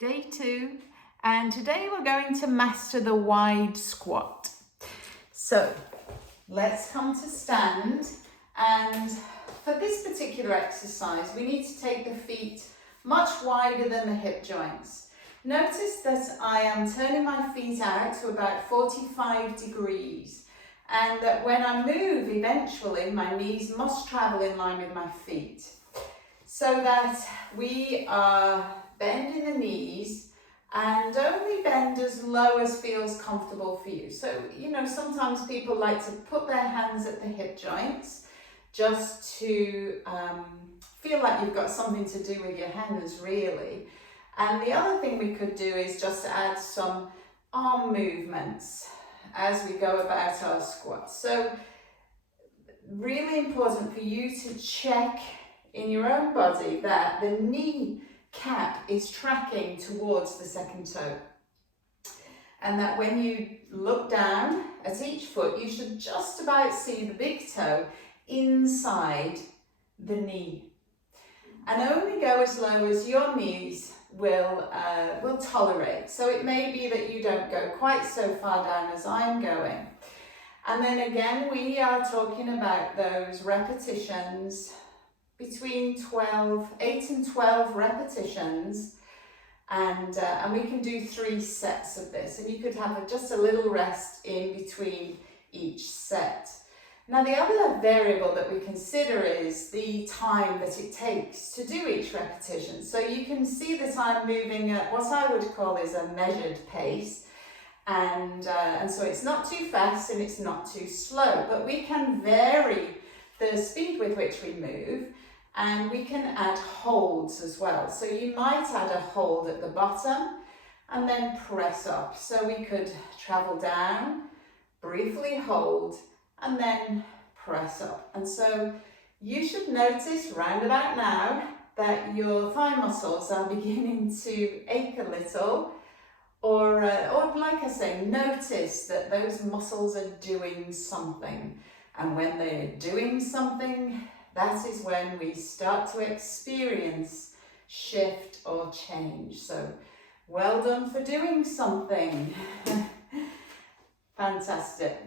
Day 2, and today we're going to master the wide squat. So let's come to stand, and for this particular exercise we need to take the feet much wider than the hip joints. Notice that I am turning my feet out to about 45 degrees, and that when I move eventually my knees must travel in line with my feet, so that we are bending the knees and only bend as low as feels comfortable for you. So, sometimes people like to put their hands at the hip joints just to feel like you've got something to do with your hands, really. And the other thing we could do is just add some arm movements as we go about our squats. So, really important for you to check in your own body that the knee cap is tracking towards the second toe, and that when you look down at each foot you should just about see the big toe inside the knee, and only go as low as your knees will tolerate. So it may be that you don't go quite so far down as I'm going. And then again, we are talking about those repetitions between 8 and 12 repetitions, and we can do 3 sets of this, and you could have just a little rest in between each set. Now, the other variable that we consider is the time that it takes to do each repetition. So you can see that I'm moving at what I would call is a measured pace, and so it's not too fast and it's not too slow, but we can vary the speed with which we move. And we can add holds as well. So you might add a hold at the bottom and then press up. So we could travel down, briefly hold, and then press up. And so you should notice round about now that your thigh muscles are beginning to ache a little, or like I say, notice that those muscles are doing something. And when they're doing something, that is when we start to experience shift or change. So, well done for doing something. Fantastic.